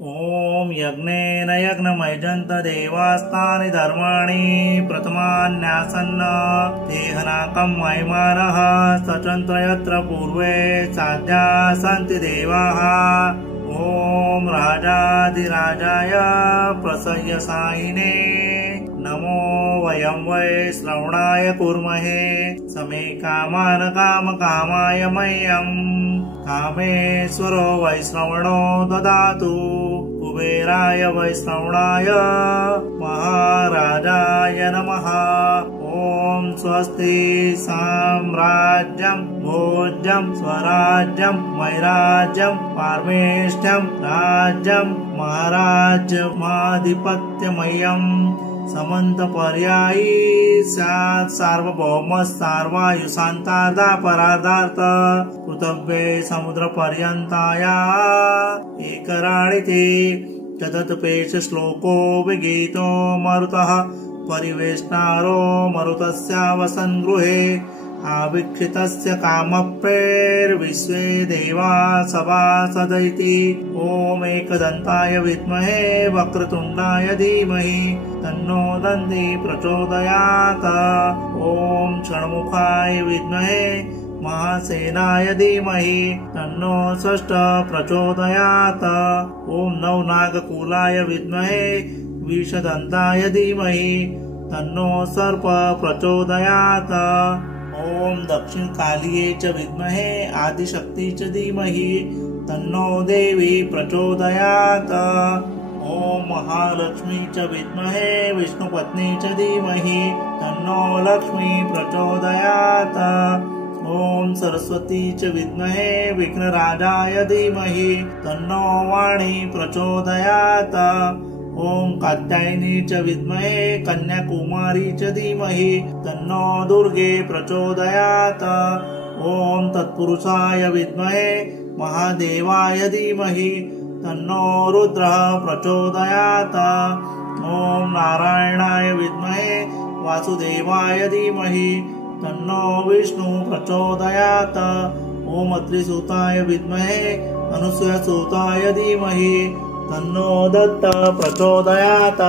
ॐ यज्ञेन यज्ञमयजन्त देवास्तानि धर्माणि प्रथमान्यासन्न देहनाकं वैमानः सचन्त्र यत्र पूर्वे साध्या सन्ति देवाः। ॐ राजाधिराजाय प्रसह्यसायिने नमो वयं वै श्रवणाय कुर्महे समे कामान कामकामाय मह्यं कामेश्वरो वै श्रवणो ददातु कुबेराय वै श्रवणाय महाराजाय नमः। ॐ स्वस्ति साम्राज्यं भोज्यं स्वराज्यं वैराज्यं पारमेष्ठ्यं राज्यं महाराज्यमाधिपत्यमयं समन्तपर्यायी स्यात् सार्वभौमस्सार्वायुषान्तादा परार्धार्थ पृथिव्यै समुद्रपर्यन्ताया एकराणिति तदतपेश श्लोको विगीतो मरुतः परिवेष्टारो मरुतस्यावसन् गृहे आवीक्षितस्य कामप्रेर्विश्वे देवा सभासदिति। ॐ एकदन्ताय विद्महे वक्रतुण्डाय धीमहि तन्नो दन्ती प्रचोदयात्। ॐ षण्मुखाय विद्महे महासेनाय धीमहि तन्नो षष्ठ प्रचोदयात्। ॐ नवनागकुलाय विद्महे विषदन्ताय धीमहि तन्नो सर्प प्रचोदयात्। ॐ दक्षिणकालिये च विद्महे आदिशक्ति च धीमहि तन्नो देवी प्रचोदयात्। ॐ महालक्ष्मी च विद्महे विष्णुपत्नी च धीमहि तन्नो लक्ष्मी प्रचोदयात्। ॐ सरस्वती च विद्महे विघ्नराजाय धीमहि तन्नो वाणी प्रचोदयात्। ॐ कात्यायनी च विद्महे कन्याकुमारी च धीमहि तन्नो दुर्गे प्रचोदयात्। ॐ तत्पुरुषाय विद्महे महादेवाय धीमहि तन्नो रुद्रः प्रचोदयात्। ॐ नारायणाय विद्महे वासुदेवाय धीमहि तन्नो विष्णु प्रचोदयात्। ॐ अत्रिसुताय विद्महे अनुसूयसुताय धीमहि तन्नो दत्त प्रचोदयात्।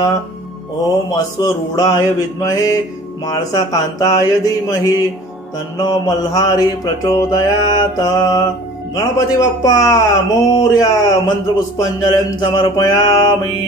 ॐ अश्वरूढाय विद्महे माळसाकान्ताय धीमहि तन्नो मल्हारी प्रचोदयात्। गणपति बप्पा मोरया मंत्रपुष्पाञ्जलिं समर्पयामि।